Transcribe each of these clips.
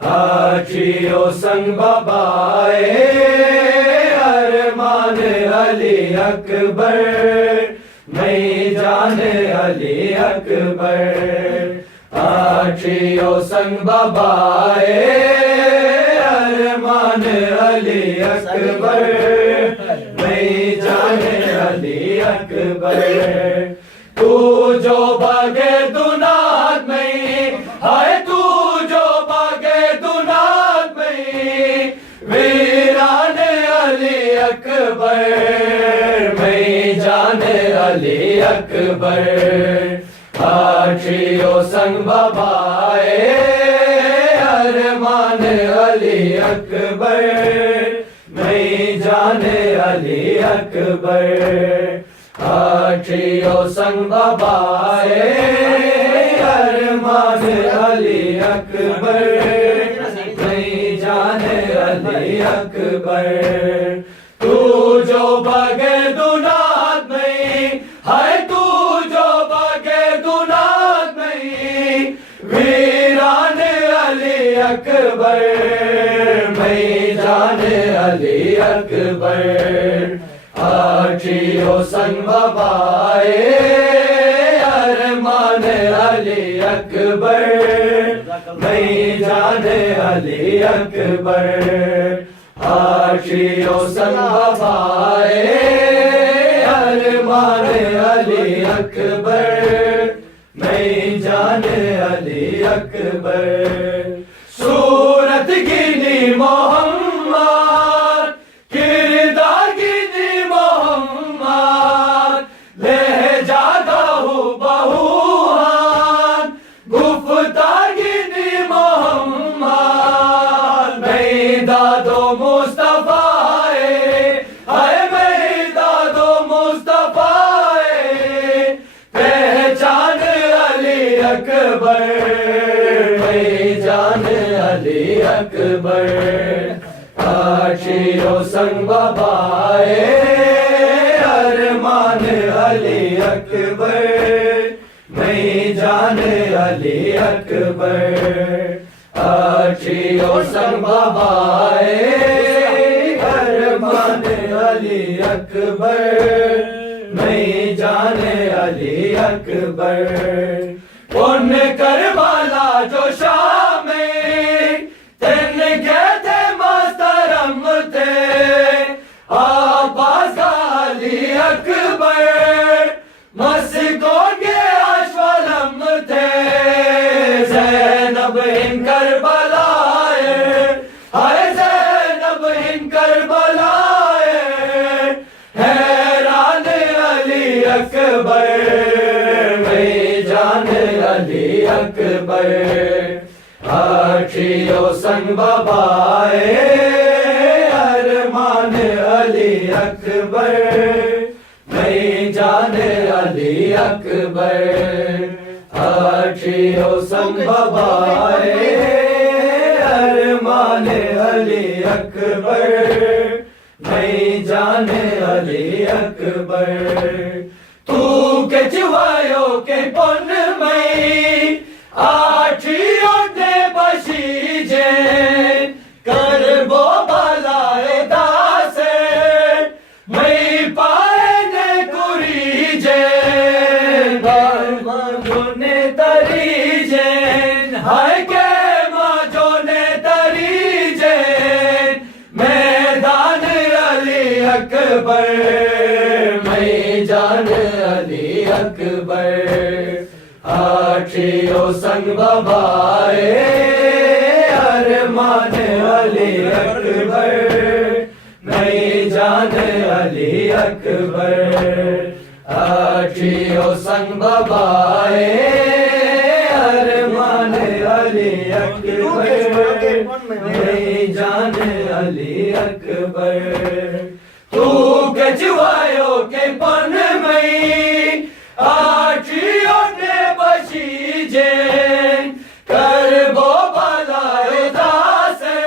آچیو سنگ بابائے ارمان علی اکبر میں جان علی اکبر آچیو سنگ بابائے ارمان علی اکبر میں جان علی اکبر تو جو باغے دنات میں ہائے تو جو باغے دنات میں ویران علی اکبر میں جان علی اکبر آچیو سنگ بابائے ارمان علی اکبر میں جان علی اکبر آچیو سنگ بابائے ارمان علی اکبر میں جان علی اکبر تو جو باغے دنات میں ہائے تو جو باغے دنات میں ویران علی اکبر میں جان علی اکبر آچیو سنگ بابائے ارمان علی اکبر میں جان علی اکبر آچیو سنگ بابائے ارمان علی اکبر میں جان علی اکبر صورت گنی محمد کردار گنی محمد لہجہ گہو بہوان گفتار گنی محمد میداد و مصطفیٰ اے میداد و مصطفیٰ پہچان علی اکبر میں جان علی اکبر آچیو سنگ بابائے ارمان علی اکبر میں جان علی اکبر آچیو سنگ بابائے ارمان علی اکبر میں جان علی اکبر ان کربلا جو شام میں تن گئے تھے مسترم تھے آباز علی اکبر مسکون کے اشولم تھے زینب ان کربلائے ہائے زینب ان کربلائے حیران علی اکبر میں جان علی اکبر آچیو سنگ بابائے ارمان علی اکبر میں جان علی اکبر آچیو سنگ بابائے ارمان علی اکبر میں جان علی اکبر تو کے چوائیو کے پن میں آچیو نے بشی جین کربو بلائے داسے میں پائے نے کری جین ماجو نے تری جین ہائے کے ماجو نے تری جین میدان علی اکبر میں جان علی اکبر آچیو سنگ بابائے ارمان علی اکبر میں جان علی اکبر آچیو سنگ بابائے ارمان علی اکبر میں جان علی اکبر تو کے چوائیو کے پن میں آچیو نے بشی جین کربو بلائے داسے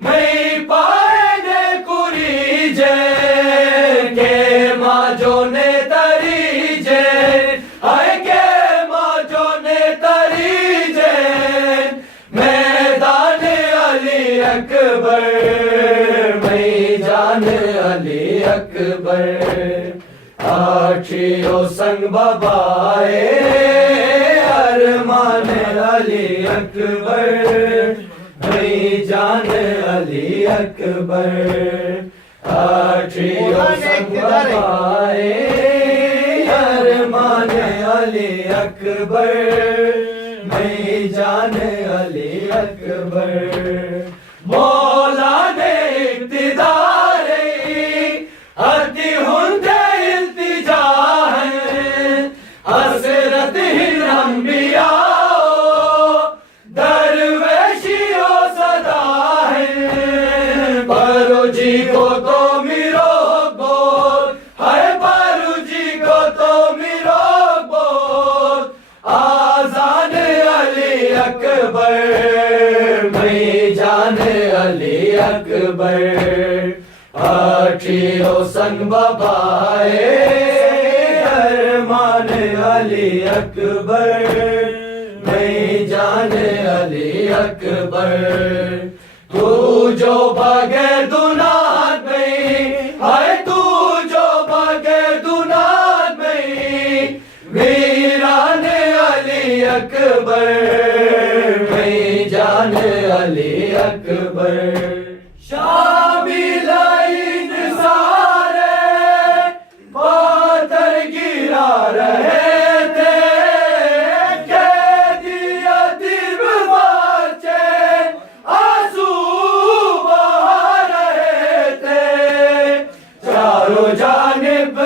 میں پائے نے کری جین کے ماجو نے تری جین آئے کے ماجو نے تری جین میدان اکبر میں جان علی اکبر آٹھیو سنگ بابائے ارمان علی اکبر میں جان علی اکبر آٹھیو سنگ بابائے ارمان علی اکبر میں جان علی اکبر مولا نے اقتدار اتی ہند التجا ہے حسرت ہند انبیاء درویشی و صدا ہے پرو جی کو تو میرو بول ہے پرو جی کو تو میرو بول آزان علی اکبر میں جان علی اکبر آٹھیو سنگ بابائے ارمان علی اکبر میں جان علی اکبر تو جو بغیر دنات میں ہے تو جو بغیر دنات میں ویران علی اکبر میں جان علی اکبر شامل عید سارے پاتر گرا رہے تھے قیدی یتیم بچے آنسو بہا رہے تھے چاروں جانب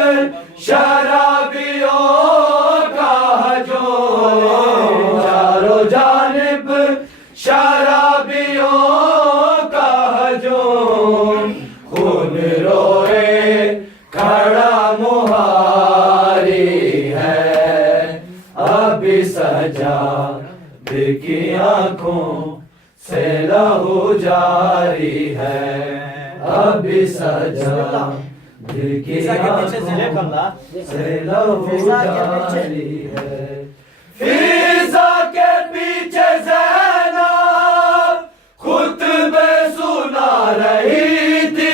شرابیوں کا ہجوم چاروں جانب شرابیوں کا ہجوم خون روئے کھڑا مہاری ہے ابھی سجاد کی آنکھوں سے لہو جاری ہے ابھی سجاد کی آنکھوں سے لہو جاری ہے فضا کے پیچھے زینب خطبے سنا رہی تھی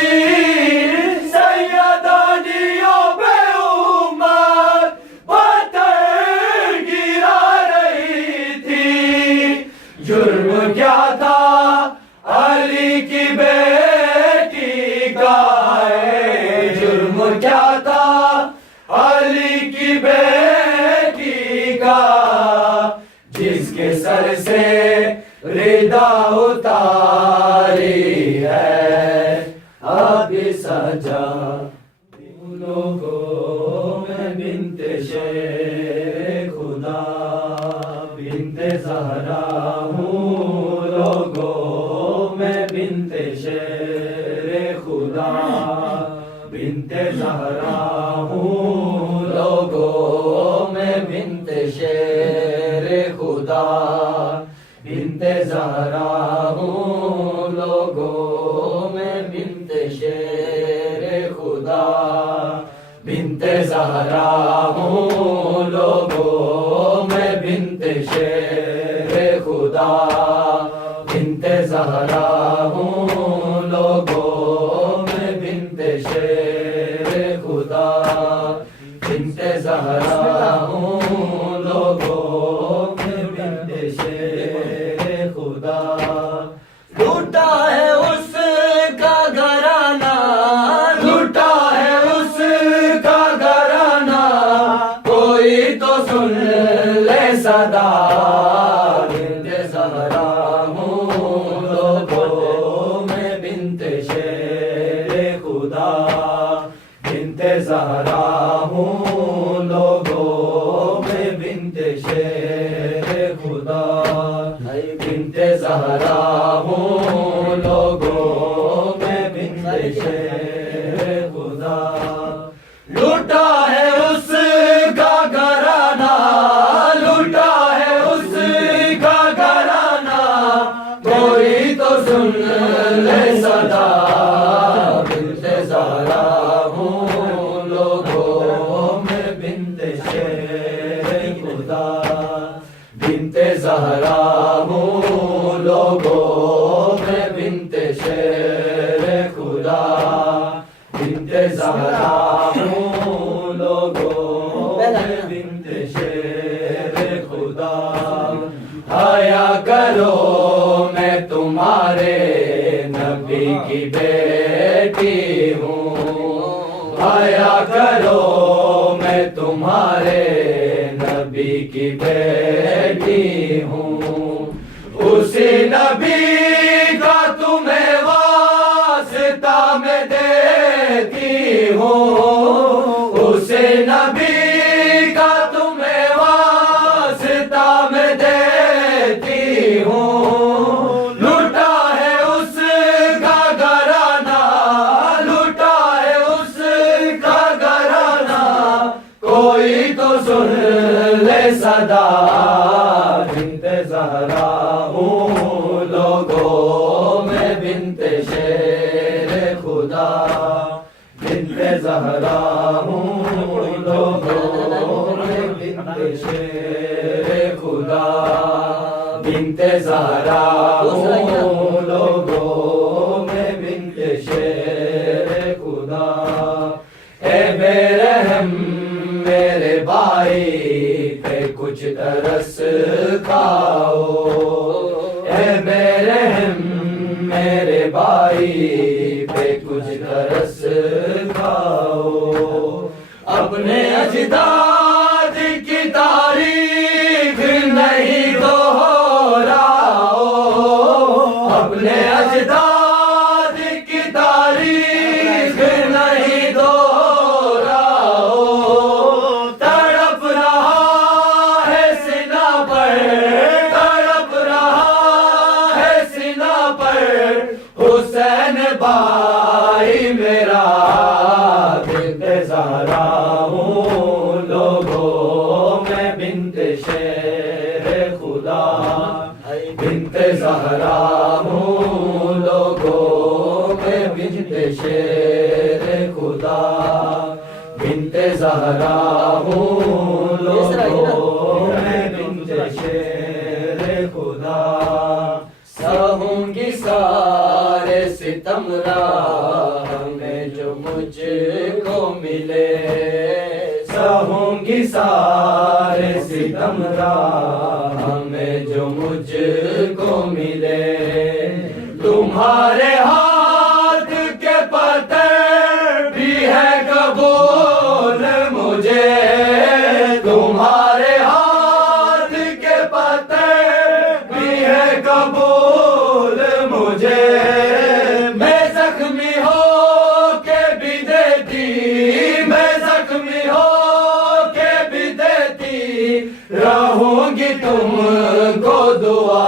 سیدانیوں پہ امت پتھر گرا رہی تھی جرم کیا تھا علی کی بیٹی کا ہے جرم کیا تھا علی کی بیٹی کا جس کے سر سے ردا اتاری ہے اب سجا لوگوں میں بنت شیر خدا بنت زہرا ہوں لوگوں میں بنت شیر خدا بنت زہرا ہوں لوگوں میں بنت شیر خدا بنت زہرا ہوں لوگوں میں بنت شیر خدا بنت زہرا ہوں لوگوں میں بنت شیر خدا بنت زہرا ہوں لوگوں میں بنت شیر خدا بنت زہرا ہوں لوگوں میں بنت شیر خدا لوٹا ہے اس کا گھرانہ لوٹا ہے اس کا گھرانہ کوئی تو سن لے صدا بنت زہرا ہوں لوگوں میں بنت شیر خدا بنت زہرا ہوں لوگوں میں بنت شیر خدا بنت زہرا ہوں لوگوں میں بنت شیر خدا لوٹا ہے اس کا گھرانہ لوٹا ہے اس کا گھرانہ کوئی تو سن لے صدا بنت زہرا ہوں لوگوں میں بنت شیر خدا بنت زہرا ہوں لوگوں میں بنت زہرا ہوں لوگوں میں بنت شیر خدا حیا کرو میں تمہارے نبی کی بیٹی ہوں حیا کرو میں تمہارے نبی کی بیٹی ہوں اسی نبی کا تمہیں واسطہ میں دیتی ہوں اسی نبی کا تمہیں واسطہ میں دیتی ہوں لوٹا ہے اس کا گھرانہ لوٹا ہے اس کا گھرانہ کوئی تو سن لے صدا بنت زہرا ہوں لوگوں میں بنت شیر خدا بنت زہرا ہوں لوگوں میں بنت شیر خدا بنت زہرا ہوں لوگوں میں بنت شیر خدا اے بے رحم میرے بھائی پہ کچھ ترس کھاؤ اے بے رحم میرے بھائی پہ کچھ ترس کھاؤ اپنے اجداد کی تاریخ نہیں دہراؤ اپنے اجداد کی تاریخ نہیں دہراؤ تڑپ رہا ہے سینہ پر تڑپ رہا ہے سینہ پر حسین بھائی میرا بنت زہرا ہوں لوگوں میں بنت شیر خدا بنت زہرا ہوں لوگوں میں بنت شیر خدا بنت زہرا ہوں لوگوں میں بنت شیر خدا سہوں گی سارے ستم راہ میں جو مجھ کو ملے سہوں گی سارے ستم راہ میں جو مجھ کو ملے تمہارے ہاتھ کے پتھر بھی ہے قبول مجھے تمہارے ہاتھ کے پتھر بھی ہے قبول مجھے میں زخمی ہو کے بھی دیتی میں زخمی ہو کے بھی دیتی رہوں گی تم کو دعا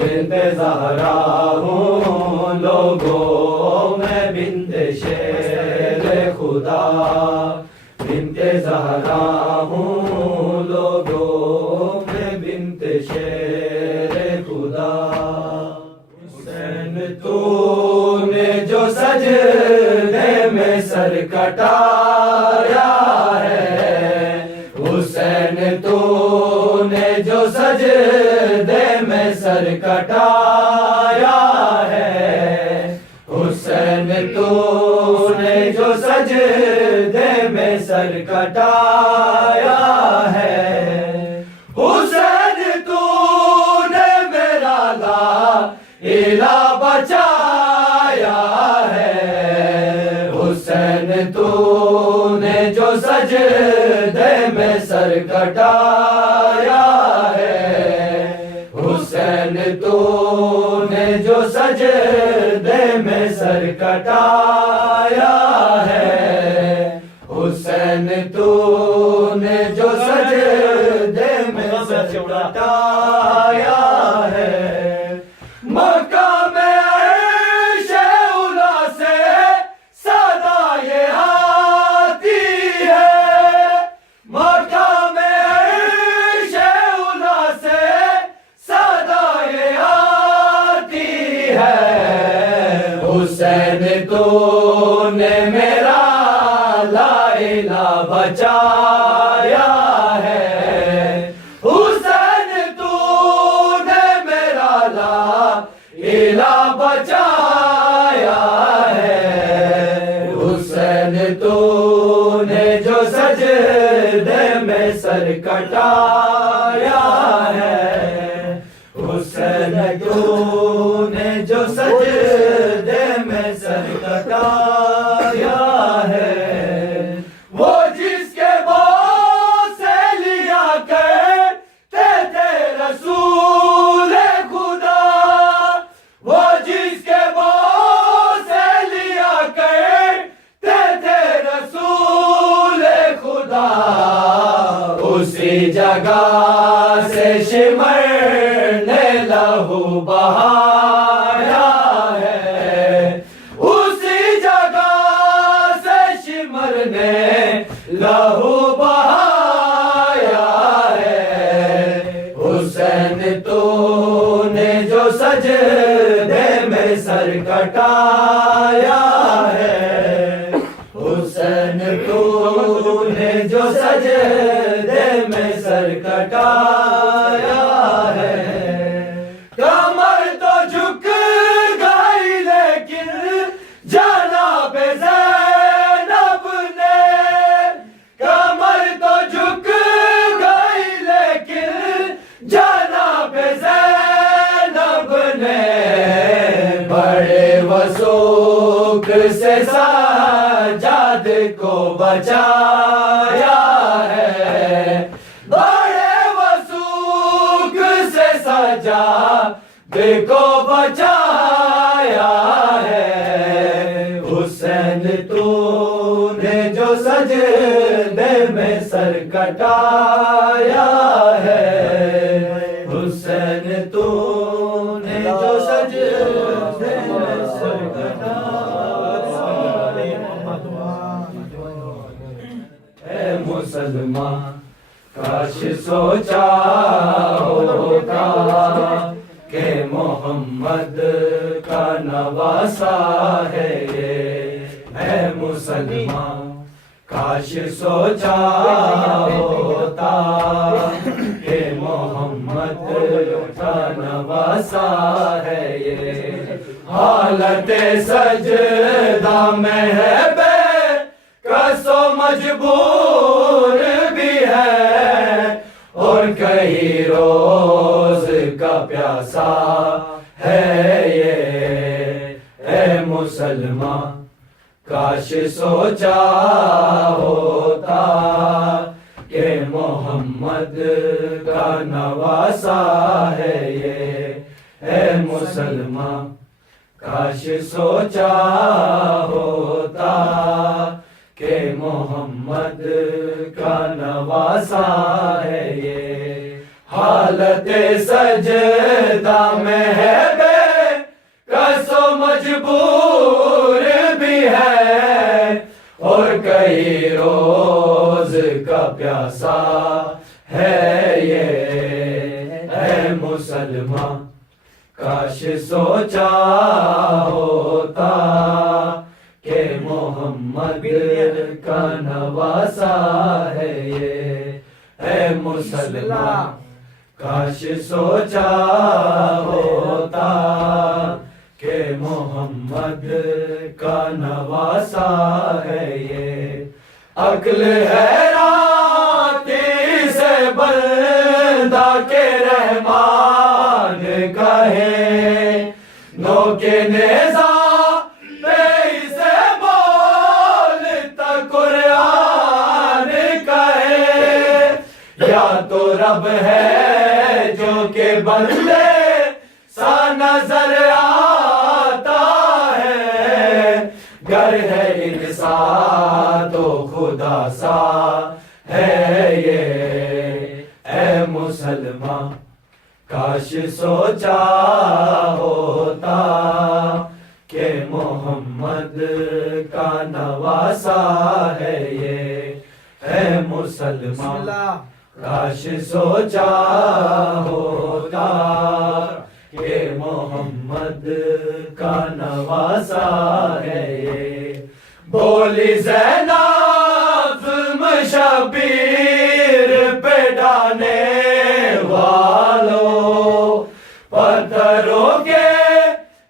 بنت زہرا ہوں لوگوں میں بنت شیر خدا بنت زہرا ہوں لوگوں میں بنت شیر خدا حسین تو نے جو سجدے میں سر کٹایا ہے حسین تو نے جو سجدے میں سر کٹایا ہے حسین تو نے جو سجدے میں سر کٹایا ہے حسین تو نے میرا لا الہ بچایا ہے حسین تو نے جو سجدے میں سر کٹایا ہے حسین تو نے جو سجدے میں سر کٹایا ہے حسین تو نے جو سجدے میں سر کٹایا ہے مقام عرش اولا سے صدا یہ آتی ہے مقام عرش اولا سے صدا یہ آتی ہے حسین تو نے میرا لا الہ بچایا ہے حسین تو نے میرا لا الہ بچایا ہے حسین کٹایا ہے، حسین تو نے جو سجدے میں سر کٹایا ہے، وہ جس کے بوس سے لیا کرتے تھے رسول خدا، وہ جس کے بوس سے لیا کرتے تھے رسول خدا، اسی جگہ سے شمر نے لہو بہایا ہے، اسی جگہ سے شمر نے لہو بہایا ہے، حسین تو نے جو سجدے میں سر کٹایا ہے، حسین تو نے جو سجدے میں سر کٹایا ہے، کمر تو جھک گئی لیکن جناب زینب نے، کمر تو جھک گئی لیکن جناب زینب نے، بڑے وثوق سے سجاد کو بچایا ہے، بڑے وثوق سے سجاد کو بچایا ہے، حسین تو نے جو سجدے میں سر کٹایا ہے، حسین تو نے جو سجدے میں سر کٹایا ہے، اے مسلمان کاش سوچا ہوتا کہ محمد کا نواسا ہے یہ، اے مسلمان کاش سوچا ہوتا کہ محمد کا نواسا ہے یہ، حالت سجدہ میں ہے بے کس و مجبور بھی ہے، اور کئی روز کا پیاسا ہے یہ، اے مسلمان کاش سوچا ہوتا کہ محمد کا نواسا ہے یہ، اے مسلمان کاش سوچا ہوتا کہ محمد کا نواسا ہے یہ، حالت سجدہ میں ہے بے کس و مجبور بھی ہے، اور کئی روز کا پیاسا ہے یہ، اے مسلمان کاش سوچا ہوتا کہ محمد کا نواسا ہے یہ، اے مسلمان کاش سوچا ہوتا کہ محمد کا نواسا ہے یہ، عقل حیرانی سے بندہ کے رحمان کہے، نو کے نیزہ تو رب ہے جو کہ بندے سا نظر آتا ہے، گر ہے انسان تو خدا سا ہے یہ، اے مسلمان کاش سوچا ہوتا کہ محمد کا نواسا ہے یہ، اے مسلمان کاش سوچا ہوتا کہ محمد کا نواسا ہے یہ، بولی زینب ظلم شبیر پہ ڈانے والوں، پتھروں کے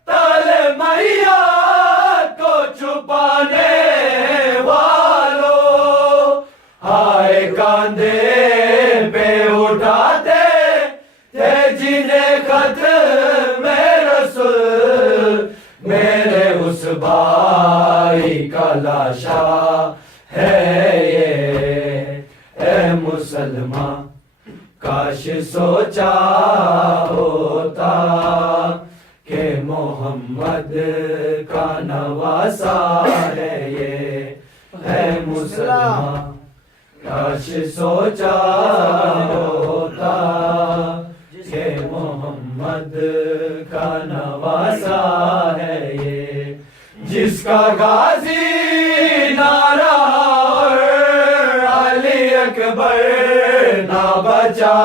تلے میاں کو چھپانے والوں، ہائے کاندھے پہ بھائی کا لاشا ہے یہ، اے مسلمان کاش سوچا ہوتا کہ محمد کا نواسا ہے یہ، اے مسلمان کاش سوچا ہوتا کہ محمد کا نواسا ہے یہ، جس کا غازی نہ رہا اور علی اکبر نہ بچا،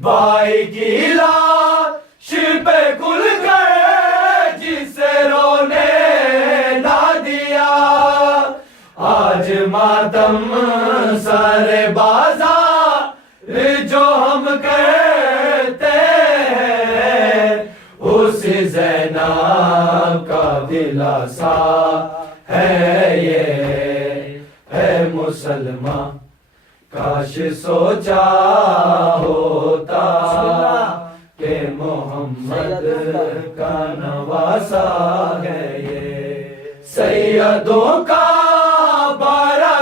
بھائی کی لاش پہ کھل کر جسے رونے نہ دیا، آج ماتم سر بازار جو ہم کرتے ہیں، اس زینب کا دلاسا ہے یہ، اے مسلمان کاش سوچا ہوتا کہ محمد کا نواسا ہے یہ، سیدوں کا بارہ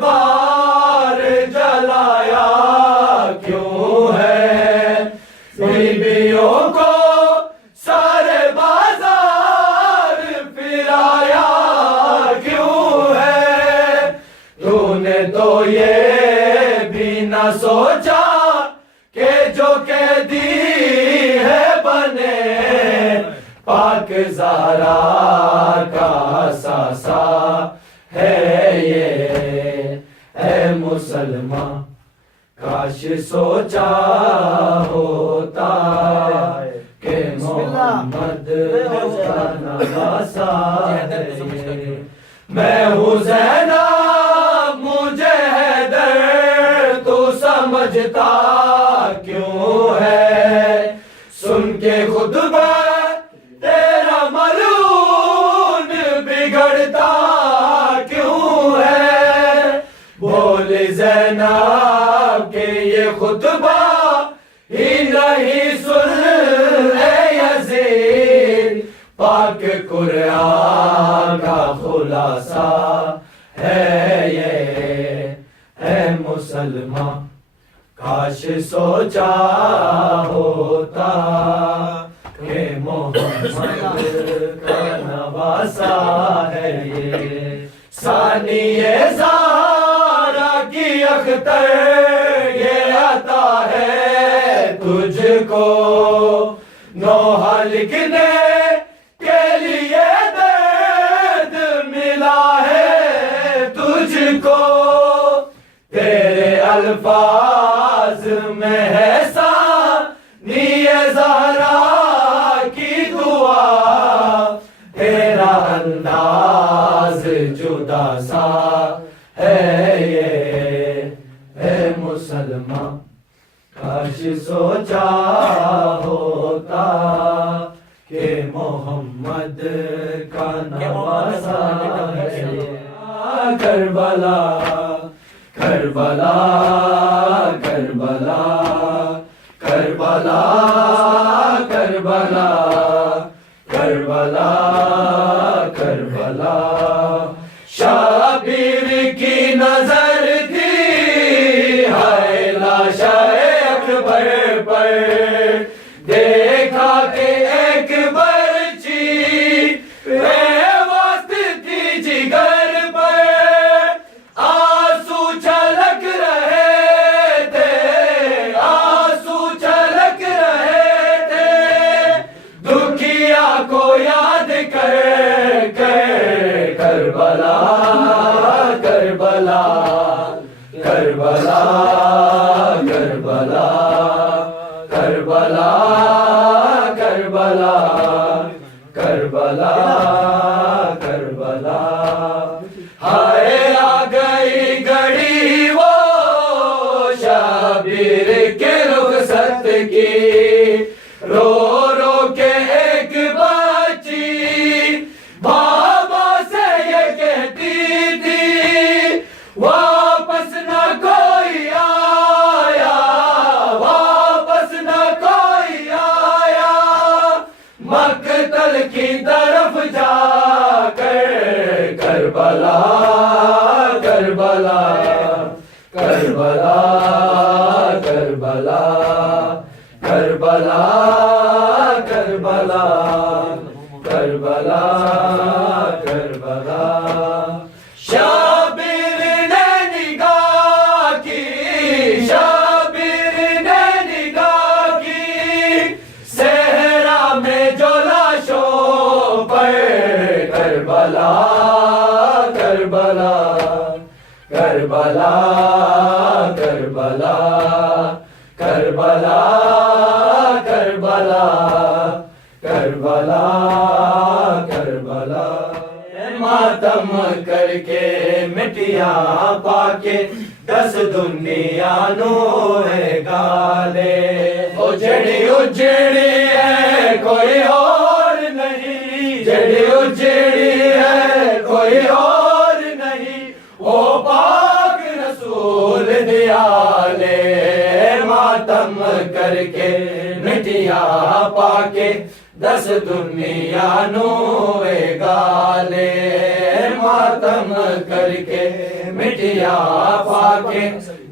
بار جلایا کیوں ہے، بیویوں کو سارے بازار پھرایا کیوں ہے، تو نے تو یہ بھی نہ سوچا کہ جو قیدی ہے بنے پاک زہرا کا ساسا ہے یہ، اے مسلمان کاش سوچا ہوتا کہ محمد کا نواسا ہے یہ، میں ہوں زینب مجھے حیدر تو سمجھتا کیوں ہے، سن کے خطبہ تیرا ملعون بگڑتا کیوں ہے، بول زینب کہ یہ خطبہ ہی نہیں سن اے یزید، پاک قرآن کا خلاصہ ہے یہ، اے مسلمان کاش سوچا ہوتا کہ محمد کا نواسا ہے یہ، ثانی زہرا کی اختر یہ عطا ہے تجھ کو، نوحہ لکھنے کے لیے درد ملا ہے تجھ کو، تیرے الفاظ میں ہے ثانی زہرا کی دعا، تیرا انداز جدا سا ہے یہ، اے مسلمان کاش سوچا ہوتا کہ محمد کا نواسا ہے یہ، کربلا کربلا کربلا کربلا کربلا کربلا کربلا، شبیر کی نظر تھی ہائے لاشا اکبر پر، دیکھا کہ ایک برچی واسط تھی جگر پر، آنسو چھلک رہے تھے آنسو چھلک رہے تھے، دکھیا کو یاد کر کر کربلا کربلا کربلا کربلا کربلا کربلا کربلا کربلا، ہائے آ گئی گھڑی وہ شبیر کے رخصت کی، رو رو کے ایک بچی بابا سے یہ کہتی تھی، واپس نہ کوئی آیا واپس نہ کوئی آیا، مقتل کی طرف جا کربلا کربلا کربلا کربلا کربلا کربلا کربلا کربلا شابیر نے نگاہ کی شابیر نے نگاہ کی صحرا میں جو لاشوں پر کربلا کربلا کربلا کربلا کربلا کربلا کربلا کربلا ماتم کر کے مٹیاں پا کے 10 دنیا نو گالے اجڑی اجڑی ہے کوئی اور نہیں جڑی اجڑی ہے کوئی اور نہیں وہ پاک رسول دیالے ماتم کر کے مٹیاں پا کے 10 دنیا نو گالے ماتم کر کے مٹیاں پا کے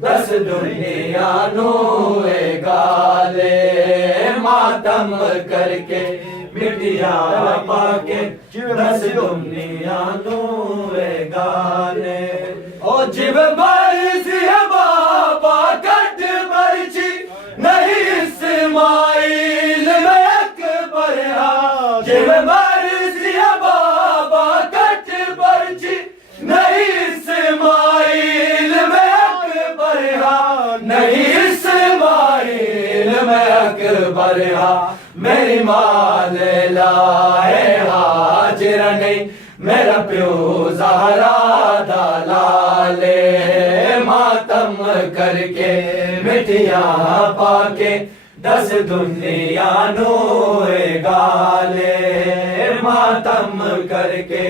10 دنیا نو گالے ماتم کر کے مٹیاں پا کے 10 دنیا نو گالے او جب مرضی بابا کٹ مرچی نہیں اسماعیل میں اکبر ہاں جب مرضی بابا کٹ مرچی نہیں اسماعیل میں اکبر ہاں نہیں اسماعیل میں اکبر ہاں میری ماں لیلا ہے ہاجرہ نہیں میرا پیو زہرا دلالے ماتم کر کے مٹیاں پا کے 10 دنیا نو گالے ماتم کر کے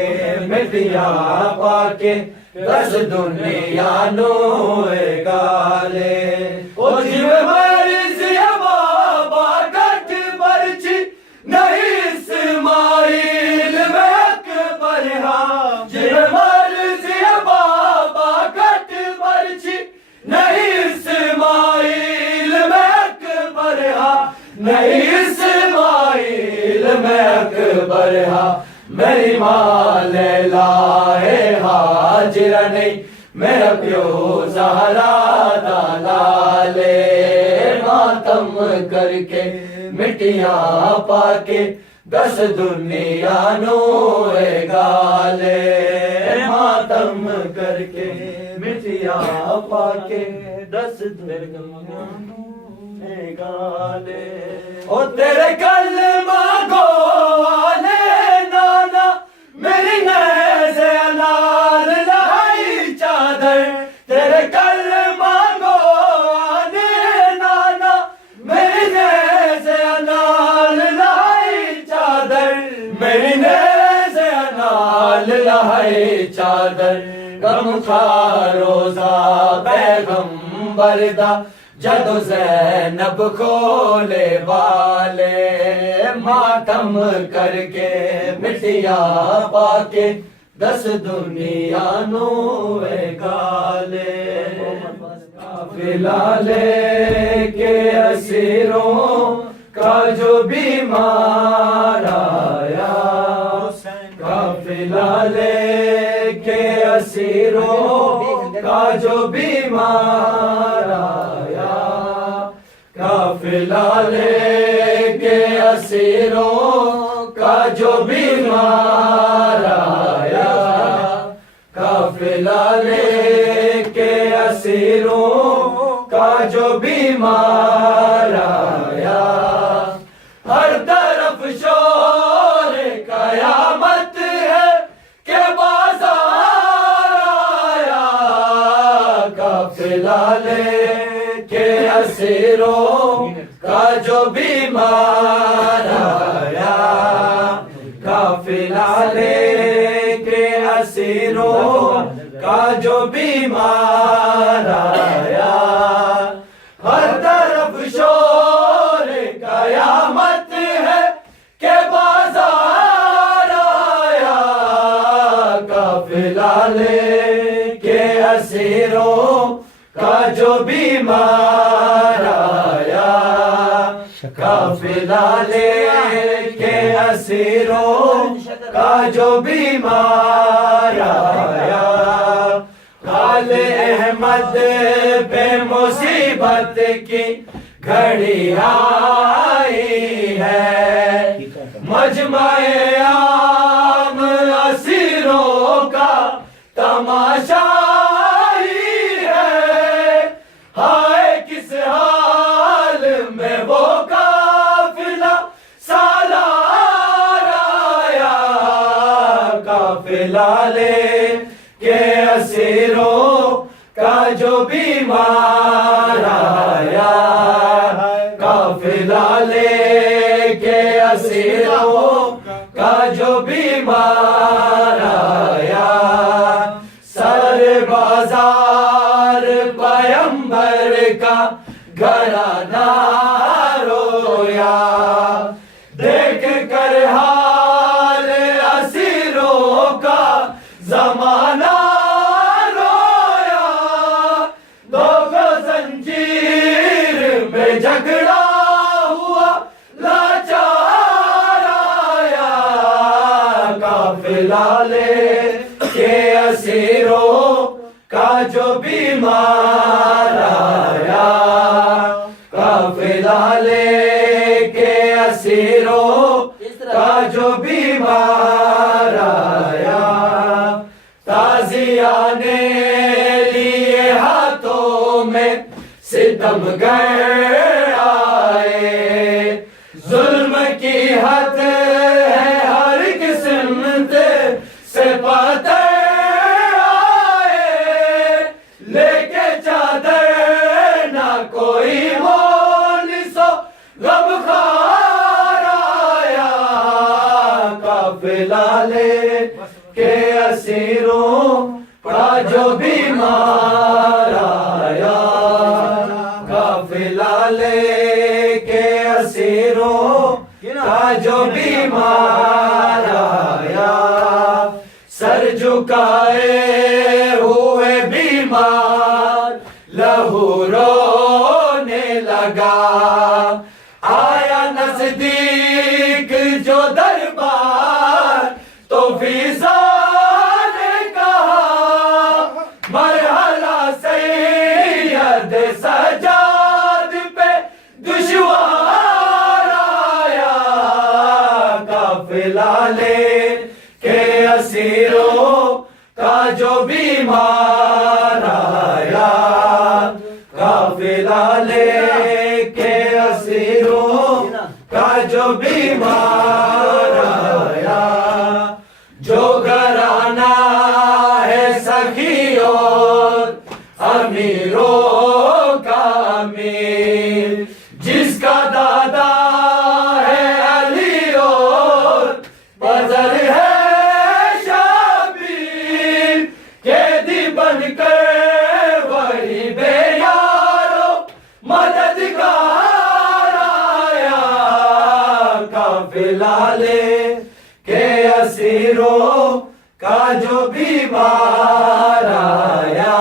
مٹیاں پا کے 10 دنیا نو گالے او جیو مرضی بابا کٹ برچی نہیں اسماعیل میں اکبر ہاں جیو مرضی بابا کٹ برچی نہیں اسماعیل میں اکبر ہاں نہیں اسماعیل میں اکبر ہاں میری ماں لیلا ہے ہاجرہ نہیں میرا پیو زہرا دلالے ماتم کر کے مٹیاں پا کے 10 دنیا نو گالے ماتم کر کے مٹیاں پا کے 10 دنیا نو گالے او تیرے کلمہ گو والے نانا میری نیز انار لائی چادر تیرے کلمہ گو والے نانا میری نیز انار لائی چادر میری نیز انار لائی چادر غم خا روزہ پیغمبر دا جدو زینب کھولے والے ماتم کر کے مٹیاں پا کے 10 دنیا نو گالے قافلہ لے کے اسیروں کا جو بیمار آیا قافلہ لے کے اسیروں کا جو بیمار آیا قافلہ لے کے اسیروں کا جو بیمار آیا قافلہ لے کے اسیروں کا جو بیمار آیا ہر طرف شور قیامت ہے کہ بازار آیا قافلہ لے کے اسیروں کا جو بیمار آیا قافلہ لے کے اسیروں کا جو بیمار آیا ہر طرف شور قیامت ہے کہ بازار آیا قافلہ لے کے اسیروں کا جو بیمار آیا، قافلہ لے کے اسیروں کا جو بیمار آیا، خال احمد پہ مصیبت کی گھڑی آئی ہے، مجمع عام اسیروں کا تماشا ہی ہے، ہائے کس حال میں وہ قافلہ سالار آیا، قافلہ لے کے اسیروں کا جو بیمار آیا، قافلہ لے کے اسیروں کا جو بیمار آیا، سر بازار پیمبر کا گھرانہ رویا، دیکھ کر حال اسیروں کا زمانہ رویا، دو کو زنجیر میں جھگڑا ہوا لاچار آیا، قافلہ لے کے اسیروں کا جو بیمار آیا، قافلہ لے کے اسیروں کا جو بیمار آیا، تازیانے لیے ہاتھوں میں ستمگر آئے، ظلم کی حد ہے ہر قسم سے پاتر آئے، لے کے چادر نہ کوئی مونس و غمخوار آیا، قافلہ لے کے اسیروں کا جو بیمار آیا، قافلہ لے کے اسیروں کا جو بیمار آیا، سر جھکائے ہوئے بیمار لہو رونے لگا، آیا نزدیک جو دربار تو فضا نے کہا، مرحلہ سید سجاد پہ دشوار آیا، قافلہ لے کے اسیروں کا جو بیمار آیا، قافلہ لے کے اسیروں کا جو بیمار آیا، جو گھرانہ ہے سخی اور امیروں کا امیر، جس کا دادا ہے علی اور بزر ہے شبیر، قیدی بن کر وہی بے یارو مددگار آیا، قافلہ لے کے اسیروں کا جو بیمار آیا،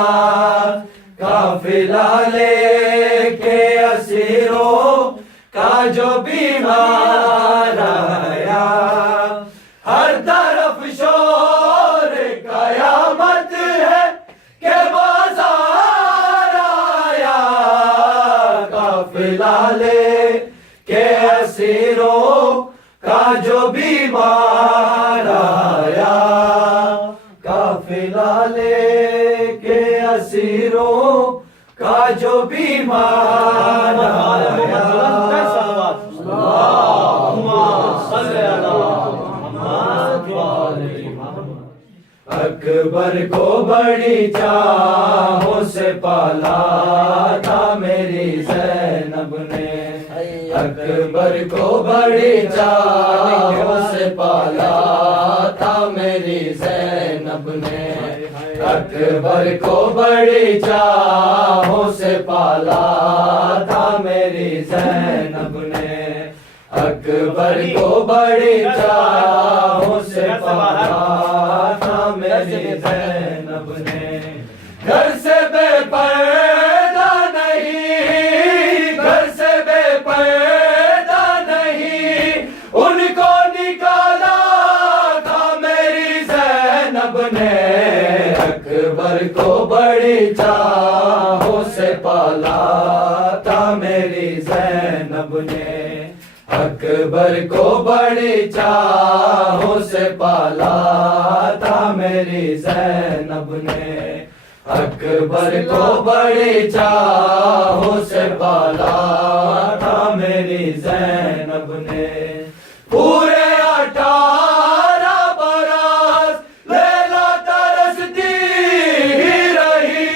قافلہ لے کے اسیروں کا جو بیمار آیا، ہر طرف شور قیامت ہے کہ بازار آیا، قافلہ لے کے اسیروں کا جو بیمار آیا، قافلہ لے کے اسیروں کا جو بیمار آیا، اکبر کو بڑی چاہوں سے پالا تھا میری زینب نے، اکبر کو بڑی چاہوں سے پالا تھا میری زینب نے، اکبر کو بڑی چاہوں سے پالا تھا میری زینب نے، اکبر کو بڑی چاہوں سے پالا تھا میری میری زینب نے گھر سے بے پردہ نہیں، گھر سے بے پردہ نہیں، ان کو نکالا تھا میری زینب نے، اکبر کو بڑی چاہوں سے پالا تھا میری زینب نے، اکبر کو بڑی چاہوں سے پالا تھا میری زینب نے، اکبر کو بڑی چاہوں سے پالا تھا میری زینب نے، پورے 18 برس لیلا ترستی ہی رہی،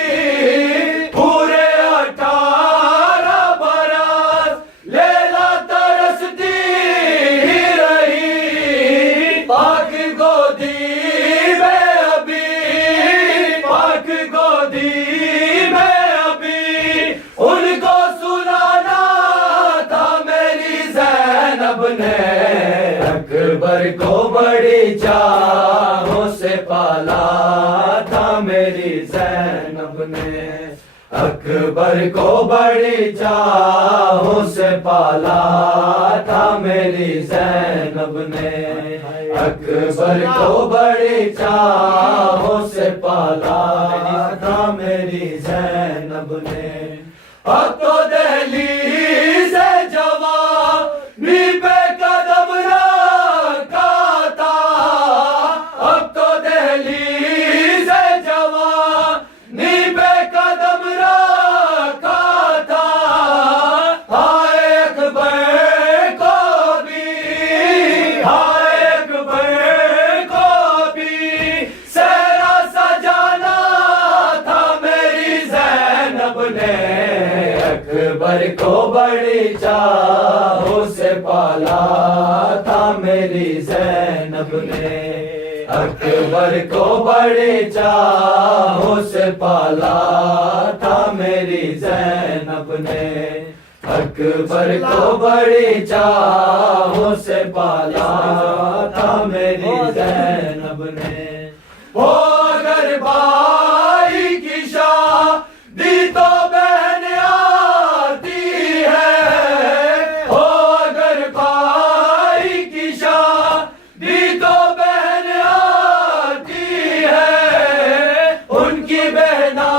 پورے 18 برس لیلا ترستی ہی رہی، پاک گودی میں ابھی، پاک گودی میں ابھی ان کو سلانا تھا میری زینب نے، اکبر کو بڑی چاہوں سے پالا تھا میری زینب نے، اکبر کو بڑی چاہوں سے پالا تھا میری زینب نے، اکبر کو بڑی چاہوں سے پالا تھا میری زینب نے، اب تو دہلی سے جوانی پہ قدم رکھا تھا، اب تو دہلی سے جوانی پہ قدم رکھا تھا، ہائے اکبر کو بھی، ہائے اکبر کو بھی سہرا سجانا تھا میری زینب نے، اکبر کو بڑی چاہوں سے پالا تھا میری زینب نے، اکبر کو بڑی چاہوں سے پالا تھا میری زینب نے، اکبر کو بڑی چاہوں سے پالا تھا میری زینب نے، وہ اگر بھائی کی شادی تو بہن آتی ہے، وہ اگر بھائی کی شادی تو بہن آتی ہے، ان کی بہنا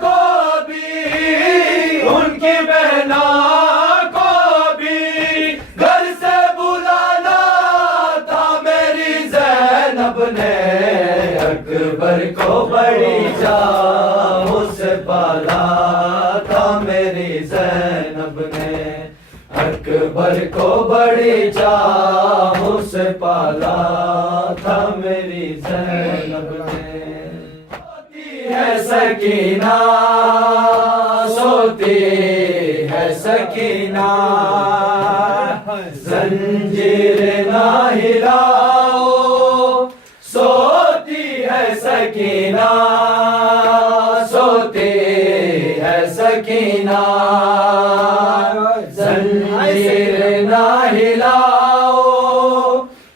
کو بھی، ان کی بہنا کو بھی گھر سے بلانا تھا میری زینب نے، اکبر کو بڑی چاہوں سے پالا تھا میری زینب نے، اکبر کو بڑی چاہوں سے پالا تھا میری زینب نے، سوتی ہے سکینہ، سوتی ہے سکینہ، زنجیر نہ ہلاؤ، سوتی ہے سکینہ، سوتی ہے سکینہ، زنجیر نہ ہلاؤ،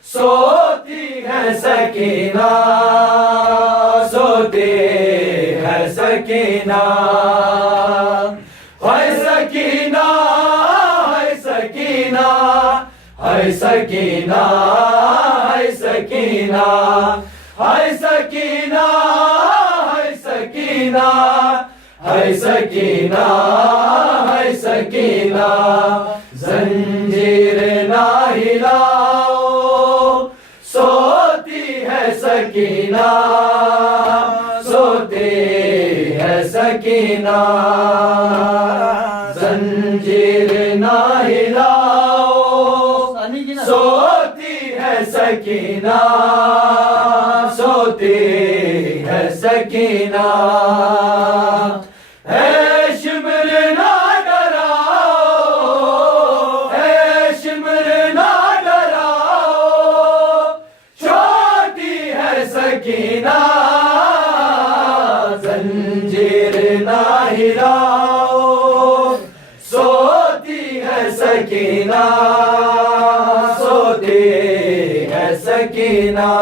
سوتی ہے سکینہ، سوتی ہے سکینہ، ہے سکینہ، ہے سکینہ، ہے سکینہ، ہے سکینہ، ہے سکینہ، ہے سکینہ، ہے سکینہ، ہے سکینہ، زنجیر نہ ہلاؤ، سوتی ہے سکینہ، سوتی ہے سکینہ، زنجیر نہ ہلاؤ، سوتی ہے سکینہ، سوتی ہے سکینہ، اے شمر نہ ڈراؤ، اے شمر نہ ڈراؤ، چھوٹی ہے سکینہ، زنجیر نہ ہلاؤ، سوتی ہے سکینہ، سوتی ہے سکینہ،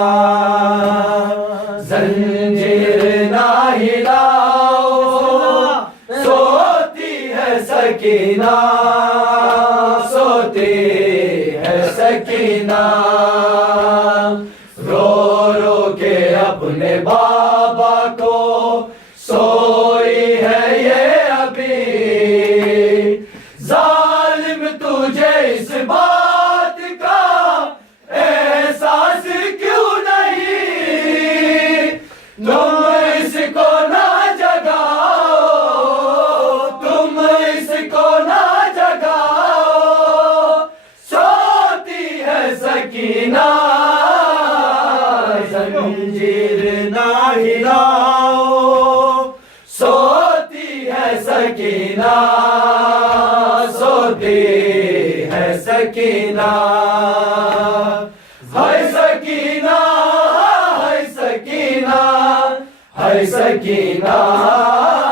ہے سکینہ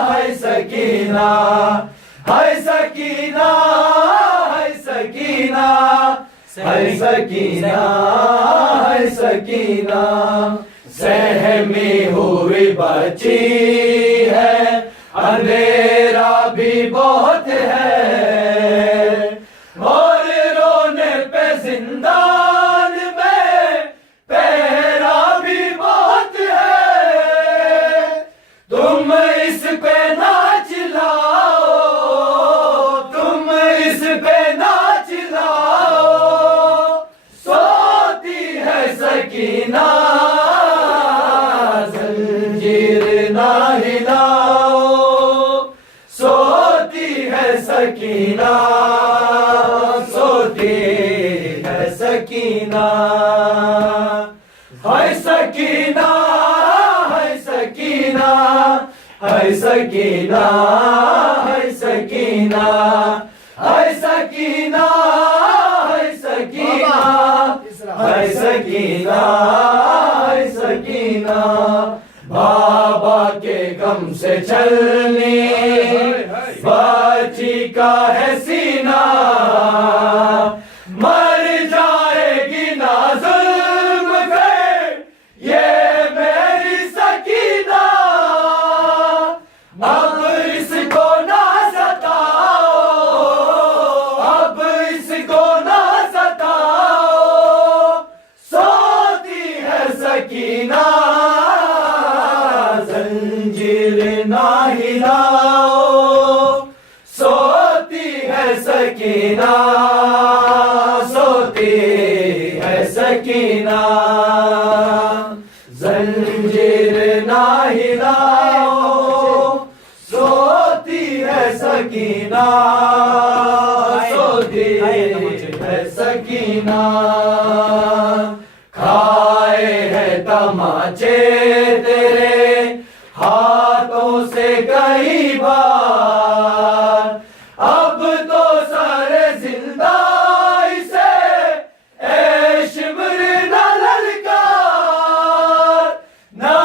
ہے سکینہ ہے سکینہ ہے سکینہ ہے سکینہ ہے سکینہ سہمی ہوئی بچی ہے اندھیرا بھی بہت ہے اور رونے پہ زندان میں پہرا بھی بہت ہے تم اس پہ ناچ لاؤ تم اس پہ ناچ لاؤ سوتی ہے سکینہ زنجیر نہ ہلاؤ سوتی ہے سکینہ سوتی ہے سکینہ ہے سکینہ ہے سکینہ ہے سکینہ ہے سکینہ ہے سکینہ ہے سکینہ ہے سکینہ ہے سکینہ بابا کے غم سے چلنی بچی کا ہے سینہ مر جائے گی نا ظلم پہ یہ میری سکینہ اب اس کو نہ ستاؤ اب اس کو نہ ستاؤ سوتی ہے سکینہ زنجیر نہ ہلاؤ سوتی ہے سکینہ سوتی ہے سکینہ زنجیر نہ ہلاؤ سوتی ہے سکینہ سوتی ہے سکینہ کھائے ہیں تماچے تیرے ہاتھوں سے کئی بار اب تو سر زندہ سے اے شمر نہ للکار نہ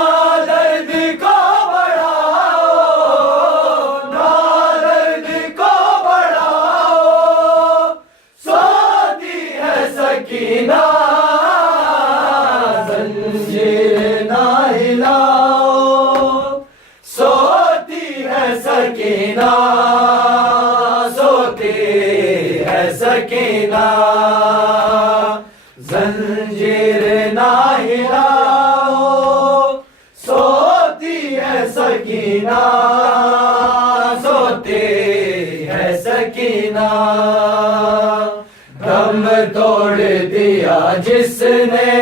درد کو بڑھاؤ نہ درد کو بڑھاؤ سوتی ہے سکینہ زنجیر نہ ہلاؤ سوتی ہے سکینہ سوتی ہے سکینہ زنجیر نہ ہلاؤ سوتی ہے سکینہ سوتی ہے سکینہ دم توڑ دیا جس نے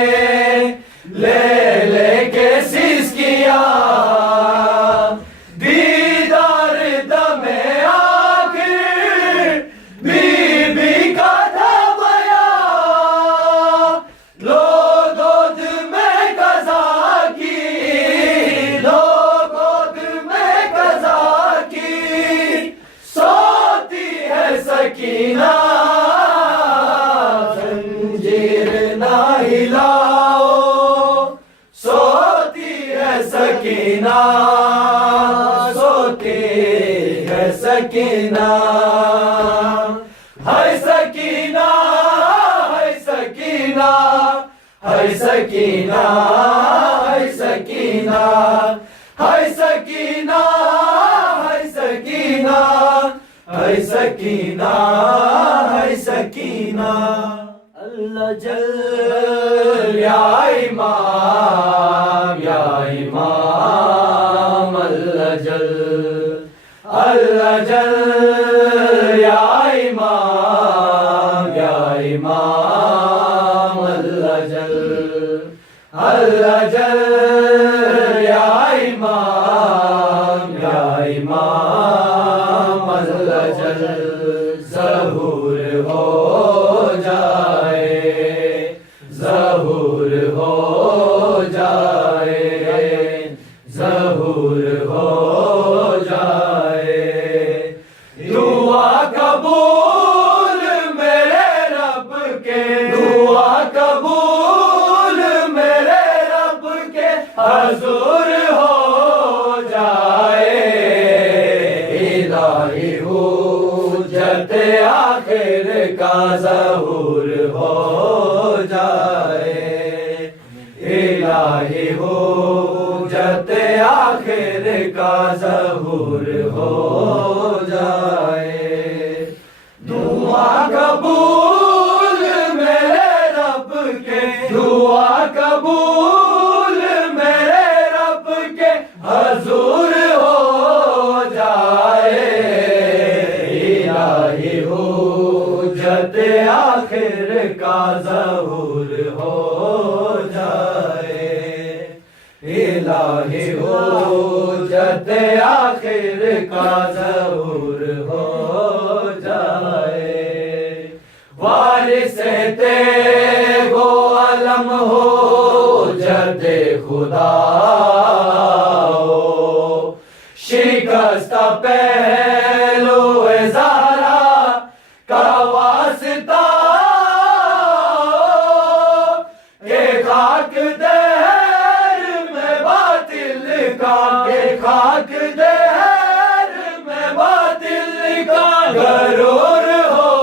لے لے کے سیس کیا دیدار دم آخر بی بی کا تھا بیاں لو گود میں قضا کی لو گود میں قضا کی سوتی ہے سکینہ زنجیر نہ ہلاؤ سوتی ہے سکینہ سوتی ہے سکینہ ہے سکینہ ہے سکینہ ہے سکینہ ہے سکینہ ہے سکینہ ہے سکینہ ہے سکینہ ہے سکینہ اللہ جل یا امام اللہ جل اللہ جل یا امام اللہ جل اللہ جل یا امام اللہ جل ظہور ہو جائے ظہور ہو جائے ظہور ہو جائے دعا قبول میرے رب کے دعا قبول میرے رب کے حضور ہو جائے، الہی حجت آخر کا ظہور ہو جائے، دعا قبول میرے رب کے، دعا قبول میرے رب کے حضور ہو جائے، الہی حجت آخر کا ظہور ہو جائے، الہی حجت آخر کا ظہور ہو جائے، وارث تیغ و علم ہو جد خدا ہو، شکستہ پہلو زہرا کا واسطہ کہ خاک دہر میں باطل کا، کہ خاک دہر میں باطل کا غرور ہو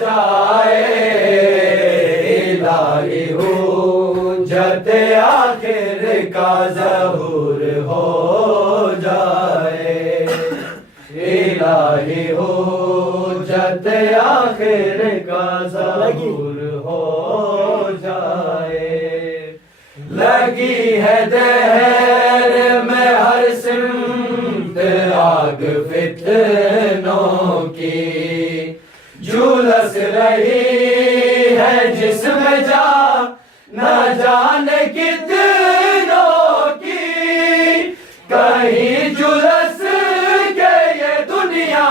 جائے، الہی حجت آخر کا ظہور ہو جائے، الہی حجت آخر کا ظہور ہو جائے، لگی ہے دہر میں ہر سمت آگ فتنوں کی، جھلس رہی ہے جس میں جا نہ جانے کتنوں کی، کہیں جھلس کے یہ دنیا،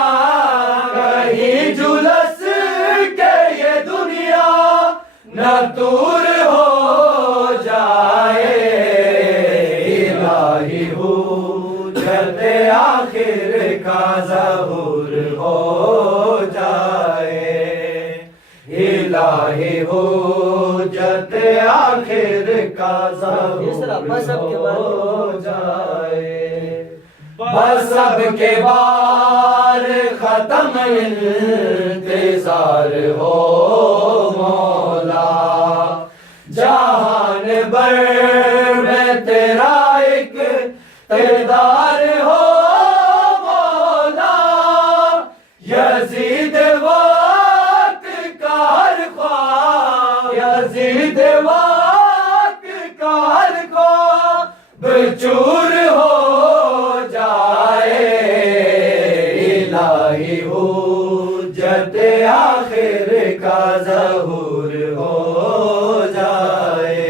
کہیں جھلس کے یہ دنیا نہ دور ہو جائے، الہی حجت آخر کا ظہور ہو جائے، الہی حجت آخر کا ظہور ہو جائے، بس سب کے بار ختم انتظار ہو مولا، جہان بھر میں تیرا ایک اقتدار ہو مولا، یزید وقت کا ہر خواہ، یزید وقت کا ہر خواب چور ہو جائے، الہی حجت آخر کا ظہور ہو جائے،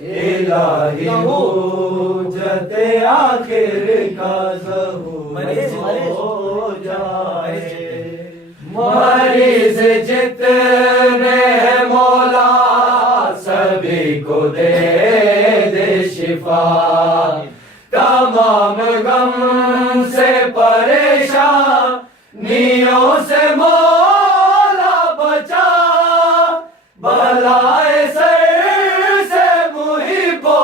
الہی حجت آخر کا ظہور ہو جائے، مریض جتنے ہیں مولا سبھی کو دے دے شفا، تمام غم سے پریشان نیوں سے مولا بچا، بلائے سر سے محبو،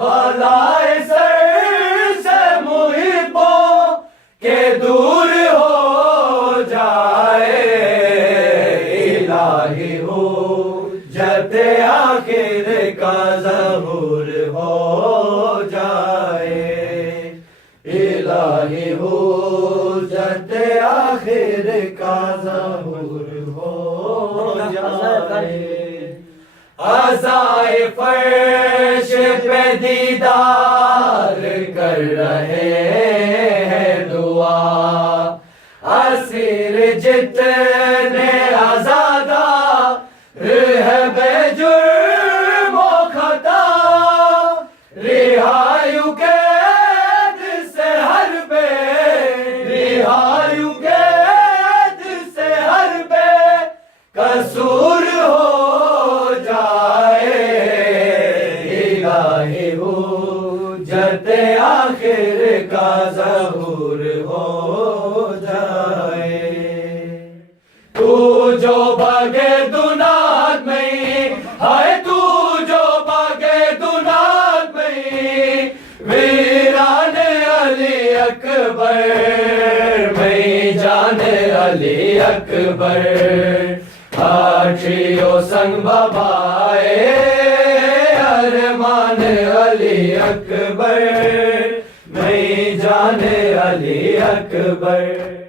بلائے سر سے محبو کہ دور ہو جائے، الہی حجت آخر کا ظہور ہو جائے، الہی حجت آخر کا ظہور ہو جائے، عزائے فرش پہ دیدار کر رہے ہیں دعا، اسیر جتنے آزادہ ہے بے جرم و خطا، رہائیوں قید سے ہر بے، رہائیوں قید سے ہر بے قصور ہو جائے، الہی حجت آخر کا ظہور ہو جائے، تو جو بھگے دنات میں، ہائے تو جو بھگے دنات میں، ویران علی اکبر میں جان علی اکبر، آٹھیوں سنگ بابائے ارمان علی اکبر، نہیں جان علی اکبر۔